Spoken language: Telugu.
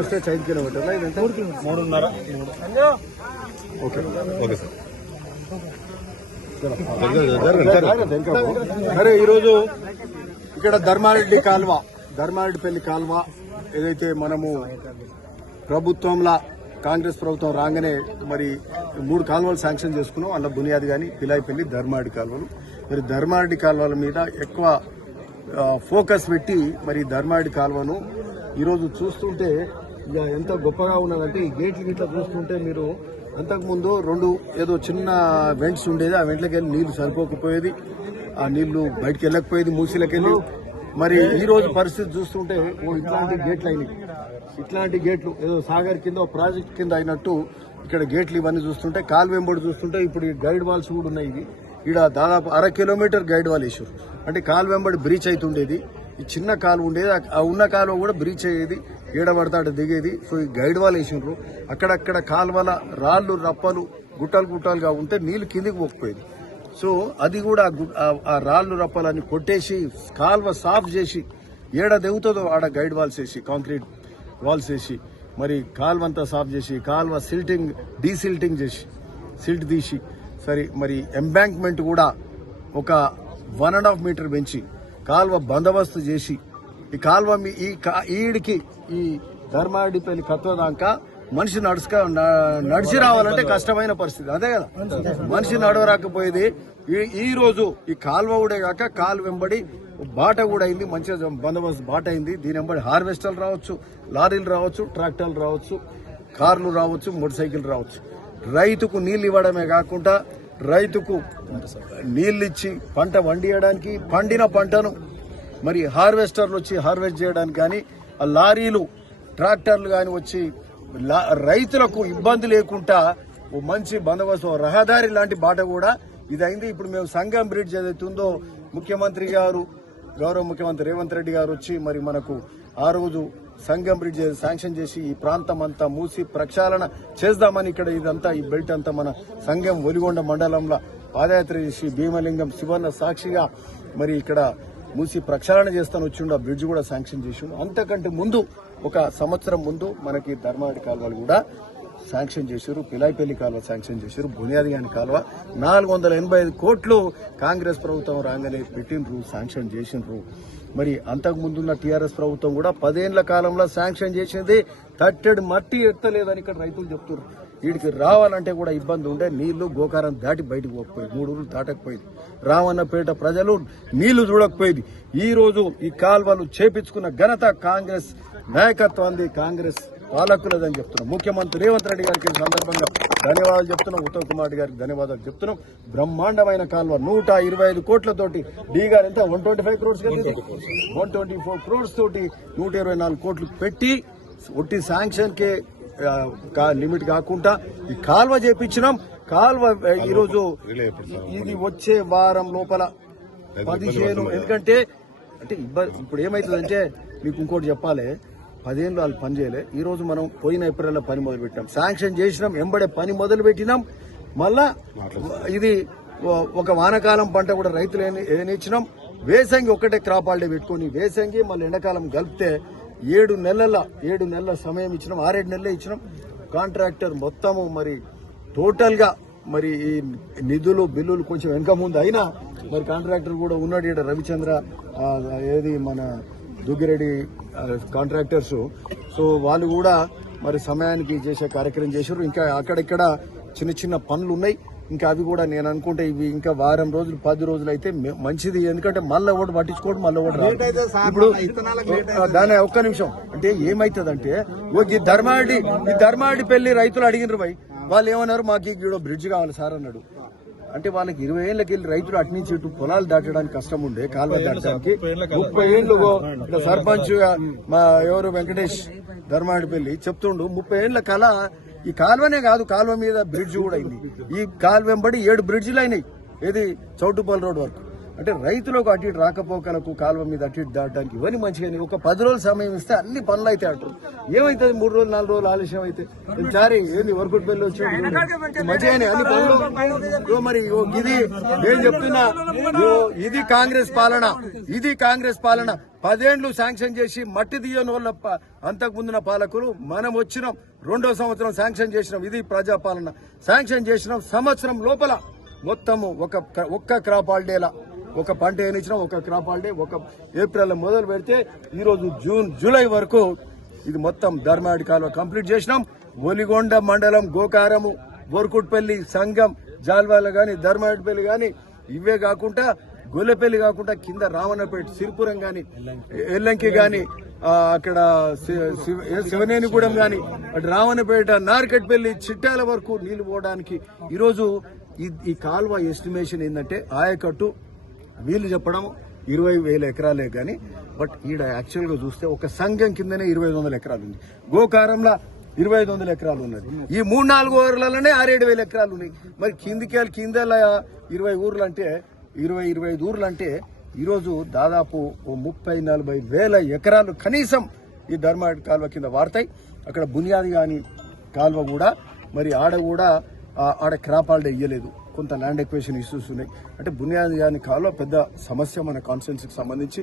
5 కిలోమీటర్ల ఇదంతా 3.5 ఓకే ఓకే సార్. సరే, ఈరోజు ఇక్కడ ధర్మారెడ్డిపల్లి కాల్వ ఏదైతే మనము ప్రభుత్వంలో కాంగ్రెస్ ప్రభుత్వం రాగానే మరి 3 కాలువలు శాంక్షన్ చేసుకున్నాం. అందులో బునియాది కానీ పిలాయిపల్లి ధర్మారెడ్డి కాలువలు. మరి ధర్మారెడ్డి కాలువల మీద ఎక్కువ ఫోకస్ పెట్టి మరి ధర్మారెడ్డి కాలువను ఈరోజు చూస్తుంటే ఇక ఎంత గొప్పగా ఉన్నదంటే ఈ గేట్లు గిట్లా చూస్తుంటే మీరు అంతకుముందు 2 ఏదో చిన్న వెంట్స్ ఉండేది. ఆ వెంట్లకి వెళ్ళి నీళ్లు సరిపోకపోయేది, ఆ నీళ్లు బయటకు వెళ్ళకపోయేది మూసీలకెళ్ళి. మరి ఈ రోజు పరిస్థితి చూస్తుంటే ఇట్లాంటి గేట్లు అయినాయి. ఇట్లాంటి గేట్లు ఏదో సాగర్ కింద ప్రాజెక్ట్ కింద అయినట్టు ఇక్కడ గేట్లు ఇవన్నీ చూస్తుంటే కాలువెంబడి చూస్తుంటే ఇప్పుడు ఈ గైడ్ వాల్స్ కూడా ఉన్నాయి. ఇక్కడ దాదాపు 1/2 కిలోమీటర్ గైడ్ వాల్ వేసారు. అంటే కాలువెంబడి బ్రీచ్ అవుతుండేది. ఈ చిన్న కాలువ ఉండేది, ఆ ఉన్న కాలువ కూడా బ్రీచ్ అయ్యేది, ఏడబడతాడు దిగేది. సో ఈ గైడ్ వాల్ వేసిండ్రు. అక్కడక్కడ కాలువల రాళ్లు రప్పలు గుట్టలుగా ఉంటే నీళ్లు కిందికి పోకపోయేది. సో అది కూడా ఆ రాళ్లు రప్పలని కొట్టేసి కాలువ సాఫ్ చేసి ఏడ దిగుతుందో ఆడ గైడ్ వాల్స్ వేసి కాంక్రీట్ వాల్స్ వేసి మరి కాలువ అంతా సాఫ్ చేసి కాలువ డీసిల్టింగ్ చేసి సిల్ట్ తీసి సరే మరి ఎంబాంక్మెంట్ కూడా ఒక 1.5 మీటర్ పెంచి కాలువ బందోబస్తు చేసి ఈ కాలువ ఈడికి ఈ ధర్మారెడ్డిపల్లి కత్వ దాకా మనిషి నడిచి రావాలంటే కష్టమైన పరిస్థితి. అదే కదా, మనిషి నడవరాకపోయేది. ఈ రోజు ఈ కాలువ కూడా కాక కాలువ వెంబడి బాట కూడా అయింది, మంచిగా బందోబస్తు బాట అయింది. దీని వెంబడి హార్వెస్టర్లు రావచ్చు, లారీలు రావచ్చు, ట్రాక్టర్లు రావచ్చు, కార్లు రావచ్చు, మోటార్ సైకిల్ రావచ్చు. రైతుకు నీళ్లు ఇవ్వడమే కాకుండా రైతుకు నీళ్ళిచ్చి పంట వండియడానికి పండిన పంటను మరి హార్వెస్టర్లు వచ్చి హార్వెస్ట్ చేయడానికి కానీ ఆ లారీలు ట్రాక్టర్లు కానీ వచ్చి రైతులకు ఇబ్బంది లేకుండా ఓ మంచి బందోబస్తు రహదారి లాంటి బాట కూడా ఇదైంది. ఇప్పుడు మేము సంగం బ్రిడ్జ్ ఏదైతుందో ముఖ్యమంత్రి గారు గౌరవ ముఖ్యమంత్రి రేవంత్ రెడ్డి గారు వచ్చి మరి మనకు ఆ రోజు సంగం బ్రిడ్జ్ శాంక్షన్ చేసి ఈ ప్రాంతం అంతా మూసి ప్రక్షాళన చేద్దామని ఇక్కడ ఇదంతా ఈ బెల్ట్ అంతా మన సంగం ఒలిగొండ మండలంలో పాదయాత్ర చేసి భీమలింగం శివన్న సాక్షిగా మరి ఇక్కడ మూసి ప్రక్షాళన చేస్తాను వచ్చిండు. ఆ బ్రిడ్జ్ కూడా శాంక్షన్ చేసిండు. అంతకంటే ముందు 1 సంవత్సరం ముందు మనకి ధర్మారెడ్డి కాలువలు కూడా శాంక్షన్ చేశారు, పిలాయిపల్లి కాలువ శాంక్షన్ చేశారు, బునియాదిగాని కాలువ 485 కోట్లు కాంగ్రెస్ ప్రభుత్వం రాగానే పెట్టిండ్రు, శాంక్షన్ చేసిండ్రు. మరి అంతకు ముందున్న టీఆర్ఎస్ ప్రభుత్వం కూడా 10 ఏళ్ల కాలంలో శాంక్షన్ చేసింది. తట్టెడు మట్టి ఎత్తలేదని ఇక్కడ రైతులు చెప్తున్నారు. వీడికి రావాలంటే కూడా ఇబ్బంది ఉండే, నీళ్లు గోకారం దాటి బయటకు పోకపోయింది, 3 ఊర్లు దాటకపోయింది. రామన్నపేట ప్రజలు నీళ్లు చూడకపోయింది. ఈ రోజు ఈ కాల్వలు చేపించుకున్న ఘనత కాంగ్రెస్ నాయకత్వాన్ని, కాంగ్రెస్ పాలకులదని చెప్తున్నాం. ముఖ్యమంత్రి రేవంత్ రెడ్డి గారికి సందర్భంగా ధన్యవాదాలు చెప్తున్నాం, ఉత్తమ్ కుమార్ గారికి ధన్యవాదాలు చెప్తున్నాం. బ్రహ్మాండమైన కాల్వ 125 కోట్లతోటి డీ గారు ఎంత 125 క్రోర్స్ 124 క్రోర్స్ తోటి 124 కోట్లు పెట్టి ఒట్టి శాంక్షన్ కే లిమిట్ కాకుండా ఈ కాల్వ చేపించినాం. కాల్వ ఈరోజు ఇది వచ్చే వారం లోపల 15, ఎందుకంటే అంటే ఇప్పుడు ఏమైతుందంటే మీకు ఇంకోటి చెప్పాలి, 10 ఏళ్ళు వాళ్ళు పని చేయలే. ఈ రోజు మనం పోయిన ఏప్రిల్లో పని మొదలు పెట్టినాం, శాంక్షన్ చేసినాం, ఎంబడే పని మొదలు పెట్టినాం. మళ్ళా ఇది ఒక వానకాలం పంట కూడా రైతులు ఏనిచ్చినాం. వేసంగి ఒకటే క్రాప్ హాలిడే పెట్టుకుని వేసంగి మళ్ళీ ఎండాకాలం కలిపితే 7 నెలల సమయం ఇచ్చినాం, 6-7 నెలలే ఇచ్చినాం. కాంట్రాక్టర్ మొత్తము మరి టోటల్ గా మరి ఈ నిధులు బిల్లులు కొంచెం వెనక ముందు అయినా మరి కాంట్రాక్టర్ కూడా ఉన్నాడు ఇక్కడ రవిచంద్ర, ఏది మన దుగ్గిరెడ్డి కాంట్రాక్టర్స్. సో వాళ్ళు కూడా మరి సమయానికి చేసే కార్యక్రమం చేశారు. ఇంకా అక్కడిక్కడ చిన్న పనులు ఉన్నాయి. ఇంకా అవి కూడా నేను అనుకుంటే ఇవి ఇంకా వారం రోజులు 10 రోజులు అయితే మంచిది. ఎందుకంటే మళ్ళీ ఒకటి పట్టించుకోవడం మళ్ళీ ఒకటి రాదు. ఇప్పుడు దాని ఒక్క నిమిషం అంటే ఏమైతుందంటే ఈ ధర్మారెడ్డి పెళ్లి రైతులు అడిగినారు భయ్, వాళ్ళు ఏమన్నారు, మాకు ఇక్కడ బ్రిడ్జ్ కావాలి సార్ అన్నాడు. అంటే వాళ్ళకి 20 ఏళ్ళకి వెళ్ళి రైతులు అటు నుంచి ఇటు పొలాలు దాటడానికి కష్టం ఉండే, కాలువ దాటడానికి 30 ఏళ్ళు సర్పంచ్ మా ఎవరు వెంకటేష్ ధర్మారెడ్డిపల్లి చెప్తుండు. 30 ఏళ్ల కళ ఈ కాలువనే కాదు, కాలువ మీద బ్రిడ్జ్ కూడా అయింది. ఈ కాలువ వెంబడి 7 బ్రిడ్జిలు అయినాయి, ఏది చౌటుపల్లి రోడ్ వరకు. అంటే రైతులకు అటు ఇటు రాకపోకలకు కాలువ మీద అటు ఇటు దాటడానికి ఇవన్నీ మంచిగా. ఒక 10 రోజులు సమయం ఇస్తే అన్ని పనులు అయితే అంటారు. ఏమైతుంది 3 రోజులు 4 రోజులు ఆలస్యం అయితే సారీ ఏంది వర్కౌట్ పెళ్లి వచ్చి మంచిగానే అన్ని పనులు. మరి ఇది నేను చెప్తున్నా, ఇది కాంగ్రెస్ పాలన. 10 ఏళ్లు శాంక్షన్ చేసి మట్టి తీయని వాళ్ళ అంతకుముందున్న పాలకులు మనం వచ్చినాం 2వ సంవత్సరం శాంక్షన్ చేసినాం. ఇది ప్రజాపాలన. శాంక్షన్ చేసినాం సంవత్సరం లోపల మొత్తము ఒక్క క్రాప్ హాలిడేలా ఒక పంట వేయించినాం. ఒక క్రాప్ హాలిడే ఒక ఏప్రిల్ మొదలు పెడితే ఈరోజు జూలై వరకు ఇది మొత్తం ధర్మాడి కాలువ కంప్లీట్ చేసినాం. ఒలిగొండ మండలం గోకారము, బోర్కుట్పల్లి, సంగం, జాల్వాల గాని, ధర్మాడిపల్లి గాని, ఇవే కాకుండా గొల్లపల్లి కాకుండా కింద రావణపేట, సిరిపురం గాని, ఎల్లంకి గాని, అక్కడ శివనేనిగూడెం గాని, అటు రావణపేట, నార్కట్పల్లి, చిట్టాల వరకు నీళ్లు పోవడానికి ఈరోజు ఈ కాలువ ఎస్టిమేషన్ ఏంటంటే ఆయకట్టు వీళ్ళు చెప్పడం 20,000 ఎకరాలే గాని, బట్ ఈడ యాక్చువల్ గా చూస్తే ఒక సంఘం కిందనే 2,500 ఎకరాలు ఉంది. గోకారంలో 2,500 ఎకరాలు ఉన్నది. ఈ 3-4 ఊర్లలోనే 6-7 ఎకరాలు ఉన్నాయి. మరి కింద 20 ఊర్లు అంటే 20-25 ఊర్లు అంటే ఈరోజు దాదాపు 30-40 వేల ఎకరాలు కనీసం ఈ ధర్మాడి కాలువ కింద వాడతాయి. అక్కడ బునియాది గాని కాలువ కూడా మరి ఆడ క్రాప్ హాలిడే ఇయ్యలేదు. కొంత ల్యాండ్ ఎక్వేషన్ ఇష్యూస్ ఉన్నాయి. అంటే బునియాది గాని కాలువ పెద్ద సమస్య మన కాన్స్టిట్యున్సీకి సంబంధించి.